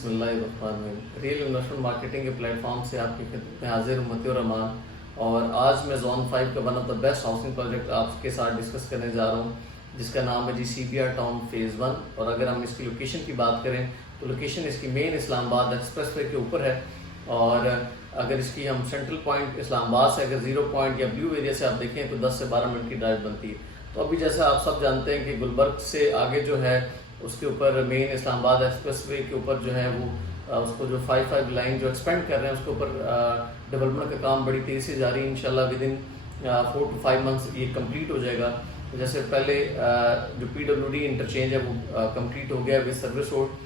बिस्मिल्लाहिर्रहमानिर्रहीम। Real investment marketing के platform से आपकी खिदमत में हाजिर मतीउर रहमान। और आज मैं जोन 5 का one of the best housing project आपके साथ डिस्कस करने जा रहा हूँ, जिसका नाम है जी CBR टाउन फेज़ 1। और अगर हम इसकी लोकेशन की बात करें तो लोकेशन इसकी मेन इस्लामाबाद एक्सप्रेस वे के ऊपर है। और अगर इसकी हम सेंट्रल पॉइंट इस्लामाबाद से अगर 0 पॉइंट या ब्लू एरिया से आप देखें तो 10 से 12 मिनट की ड्राइव बनती है। तो अभी जैसा आप सब जानते हैं कि गुलबर्ग से आगे जो है उसके ऊपर मेन इस्लामाबाद एक्सप्रेस वे के ऊपर जो है वो उसको जो 5 लाइन जो एक्सपेंड कर रहे हैं उसके ऊपर डेवलपमेंट का काम बड़ी तेज़ी से जारी है। इंशाल्लाह विद इन 4 to 5 मंथ्स ये कंप्लीट हो जाएगा। जैसे पहले जो PWD इंटरचेंज है वो कंप्लीट हो गया विद सर्विस रोड,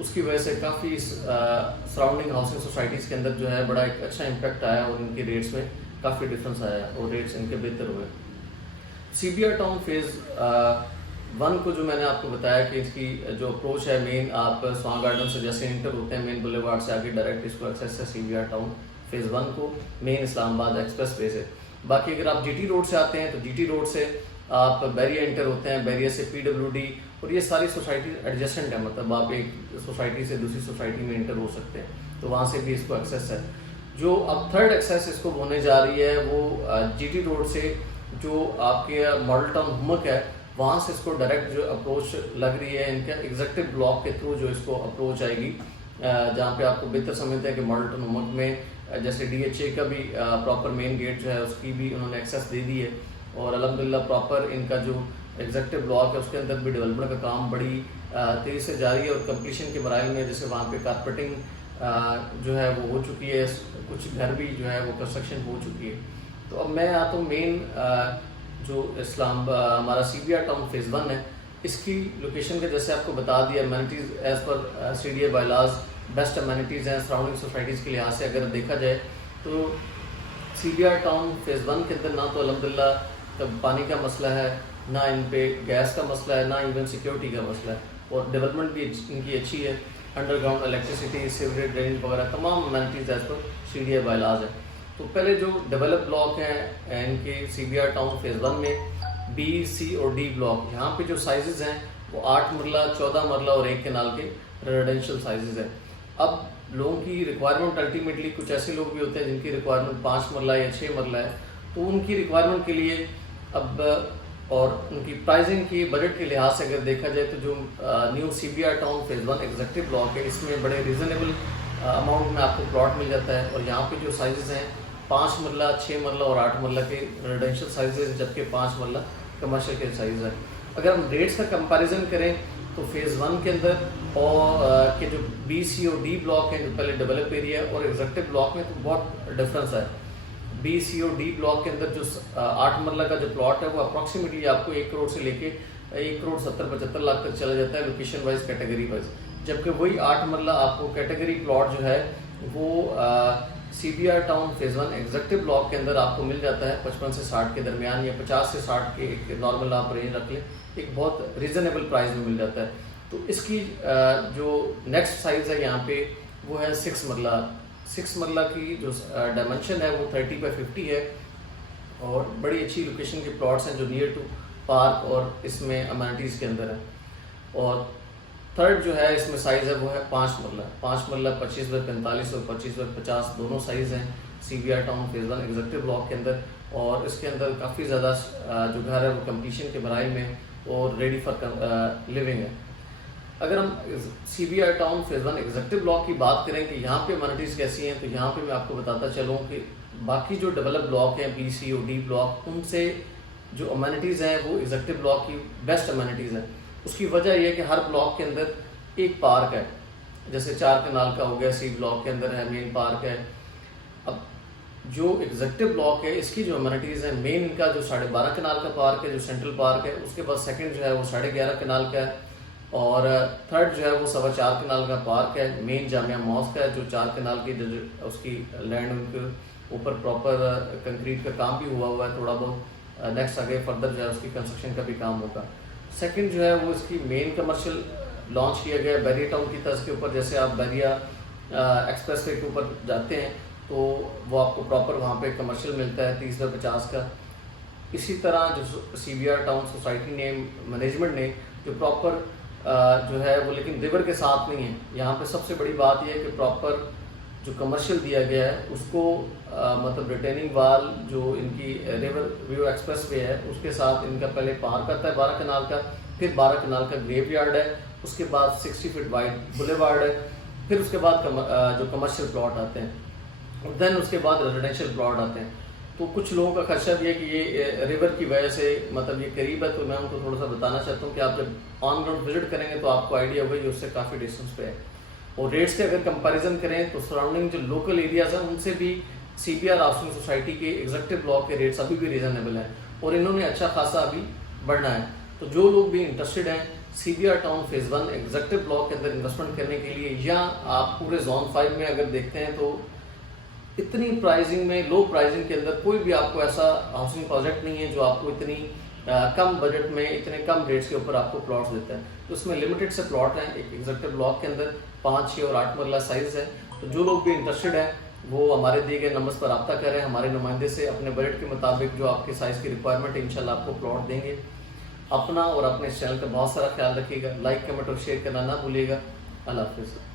उसकी वजह से काफ़ी सराउंडिंग हाउसिंग सोसाइटीज़ के अंदर जो है बड़ा एक अच्छा इम्पैक्ट आया और इनके रेट्स में काफ़ी डिफरेंस आया और रेट्स इनके बेहतर हुए। CBR टाउन फेज़ 1 को जो मैंने आपको बताया कि इसकी जो अप्रोच है मेन, आप स्वां गार्डन से जैसे इंटर होते हैं मेन बुलेवार्ड से आगे डायरेक्ट इसको एक्सेस है CBR टाउन फेज़ 1 को मेन इस्लामाबाद एक्सप्रेस वे से। बाकी अगर आप GT रोड से आते हैं तो GT रोड से आप बैरिया इंटर होते हैं, बैरिया से PWD, और ये सारी सोसाइटी एडजेसेंट है, मतलब आप एक सोसाइटी से दूसरी सोसाइटी में इंटर हो सकते हैं, तो वहाँ से भी इसको एक्सेस है। जो अब थर्ड एक्सेस इसको होने जा रही है वो GT रोड से जो आपके मॉडल टाउन हुमक है वहाँ से इसको डायरेक्ट जो अप्रोच लग रही है इनका एग्जेक्टिव ब्लॉक के थ्रू जो इसको अप्रोच आएगी, जहाँ पे आपको बेहतर समझते हैं कि मॉडल टाउन हुमक में जैसे DHA का भी प्रॉपर मेन गेट जो है उसकी भी उन्होंने एक्सेस दे दी है। और अल्हम्दुलिल्लाह प्रॉपर इनका जो एग्जेक्टिव ब्लॉक है उसके अंदर भी डेवलपमेंट का काम बड़ी तेज़ी से जारी है और कंप्लीशन के मराइल में जैसे वहाँ पे कारपेटिंग जो है वो हो चुकी है, कुछ घर भी जो है वो कंस्ट्रक्शन हो चुकी है। तो अब मैं आता हूँ मेन जो हमारा CBR टाउन फेज़ 1 है, इसकी लोकेशन का जैसे आपको बता दिया, amenities as per CDA bylaws best amenities हैं सराउंडिंग सोसाइटीज़ के लिहाज से अगर देखा जाए तो CBR टाउन फेज़ 1 के अंदर ना तो अल्हम्दुलिल्लाह पानी का मसला है, ना इन पे गैस का मसला है, ना इवन सिक्योरिटी का मसला है, और डेवलपमेंट भी इनकी अच्छी है। अंडरग्राउंड इलेक्ट्रिसिटी, सीवरेज, ड्रेनेज वगैरह तमाम अमेनिटीज़ एज़ पर CDA बायलाज है। तो पहले जो डेवलप ब्लॉक हैं इनके CBR टाउन फेज़ 1 में B, C और D ब्लॉक, यहाँ पे जो साइजेस हैं वो 8 मरला, 14 मरला और 1 कनाल के रेजिडेंशियल साइजेस हैं। अब लोगों की रिक्वायरमेंट अल्टीमेटली कुछ ऐसे लोग भी होते हैं जिनकी रिक्वायरमेंट 5 मरला या 6 मरला है, तो उनकी रिक्वायरमेंट के लिए अब और उनकी प्राइसिंग की बजट के लिहाज से अगर देखा जाए तो जो new CBR town phase 1 executive block है इसमें बड़े रीज़नेबल अमाउंट में आपको प्लॉट मिल जाता है। और यहाँ पे जो साइजेस हैं 5 मरला, 6 मरला और 8 मरला के रेजिडेंशियल साइजेस, जबकि 5 मरला कमर्शियल के साइज है। अगर हम रेट्स का कंपैरिजन करें तो फेज़ 1 के अंदर और के जो B, C और D ब्लॉक हैं जो पहले डेवलप एरिया और एग्जेक्टिव ब्लॉक में तो बहुत डिफरेंस है। B, C और D ब्लॉक के अंदर जो 8 मरला का जो प्लॉट है वो अप्रॉक्सीमेटली आपको 1 करोड़ से लेके 1 करोड़ 70-75 लाख तक चला जाता है लोकेशन वाइज, कैटेगरी वाइज, जबकि वही 8 मरला आपको कैटेगरी प्लॉट जो है वो CBR town phase 1 executive block के अंदर आपको मिल जाता है 55 से 60 के दरमियान या 50 से 60 के एक नॉर्मल आप रेंज रख लें, एक बहुत रीज़नेबल प्राइस में मिल जाता है। तो इसकी जो नेक्स्ट साइज़ है यहाँ पे वो है 6 मरला। 6 मरला की जो डायमेंशन है वो 30x50 है और बड़ी अच्छी लोकेशन के प्लॉट्स हैं जो नियर टू पार्क और इसमें अमेनिटीज़ के अंदर है। और थर्ड जो है इसमें साइज़ है वो है 5 मरला। 5 मरला 25x45 और 25x50 दोनों साइज़ हैं CBR town phase 1 executive block के अंदर। और इसके अंदर काफ़ी ज़्यादा जो घर है वो कंप्लीशन के मराइल में और रेडी फॉर लिविंग है। अगर हम CBR town phase 1 executive block की बात करें कि यहाँ पे अमेनिटीज़ कैसी हैं, तो यहाँ पे मैं आपको बताता चलूँ कि बाकी जो डेवलप ब्लॉक हैं B, C और D ब्लॉक, उनसे जो अमेनिटीज़ हैं वो एग्जेक्टिव ब्लॉक की बेस्ट अमेनिटीज़ हैं। उसकी वजह यह है कि हर ब्लॉक के अंदर एक पार्क है, जैसे 4 कनाल का हो गया C ब्लॉक के अंदर है, मेन पार्क है। अब जो एग्जेक्टिव ब्लॉक है इसकी जो अमेनिटीज़ है, मेन इनका जो 12.5 कनाल का पार्क है जो सेंट्रल पार्क है, उसके बाद सेकंड जो है वो 11.5 कनाल का है, और थर्ड जो है वो 4.25 कनाल का पार्क है। मेन जामिया मॉस्क है जो 4 कनाल की जो उसकी लैंड उनके ऊपर प्रॉपर कंक्रीट का काम भी हुआ है थोड़ा बहुत, नेक्स्ट आगे फर्दर जो है उसकी कंस्ट्रक्शन का भी काम होगा। सेकंड जो है वो इसकी मेन कमर्शियल लॉन्च किया गया है बैरिया टाउन की तर्ज के ऊपर। जैसे आप बैरिया एक्सप्रेस वे के ऊपर जाते हैं तो वो आपको प्रॉपर वहाँ पे कमर्शियल मिलता है 30x50 का। इसी तरह जो CBR टाउन सोसाइटी ने मैनेजमेंट ने जो प्रॉपर जो है वो लेकिन रिवर के साथ नहीं है। यहाँ पे सबसे बड़ी बात यह है कि प्रॉपर जो कमर्शियल दिया गया है उसको मतलब रिटेनिंग वाल जो इनकी रिवर व्यू एक्सप्रेस वे है उसके साथ इनका पहले पार्क आता है 12 कनाल का, फिर 12 कनाल का ग्रेव यार्ड है, उसके बाद 60 फीट वाइड बुलेवार्ड है, फिर उसके बाद जो कमर्शियल प्लॉट आते हैं, देन उसके बाद रेजिडेंशियल प्लॉट आते हैं। तो कुछ लोगों का खर्चा भी है कि ये रिवर की वजह से मतलब ये करीब है, तो मैं उनको थोड़ा सा बताना चाहता हूँ कि आप जब ऑन ग्राउंड विजिट करेंगे तो आपको आइडिया होगा कि उससे काफ़ी डिस्टेंस पे है। और रेट्स के अगर कंपैरिजन करें तो सराउंडिंग जो लोकल एरियाज हैं उनसे भी CBR हाउसिंग सोसाइटी के एग्जीक्यूटिव ब्लॉक के रेट्स अभी भी रीजनेबल हैं और इन्होंने अच्छा खासा अभी बढ़ना है। तो जो लोग भी इंटरेस्टेड हैं CBR town phase 1 executive block के अंदर इन्वेस्टमेंट करने के लिए, या आप पूरे जोन 5 में अगर देखते हैं तो इतनी प्राइसिंग में, लो प्राइसिंग के अंदर कोई भी आपको ऐसा हाउसिंग प्रोजेक्ट नहीं है जो आपको इतनी कम बजट में इतने कम रेट्स के ऊपर आपको प्लॉट्स देता है। तो उसमें लिमिटेड से प्लॉट हैं एक एग्जीक्यूटिव ब्लॉक के अंदर, 5, 6 और 8 मरला साइज है। तो जो लोग भी इंटरेस्टेड हैं वो हमारे दिए गए नंबर्स पर रब्ता करें, हमारे नुमाइंदे से अपने बजट के मुताबिक जो आपके साइज़ की रिक्वायरमेंट है इंशाल्लाह आपको प्लॉट देंगे। अपना और अपने इस चैनल का बहुत सारा ख्याल रखिएगा, लाइक कमेंट और शेयर करना ना भूलिएगा। अल्लाह हाफिज़।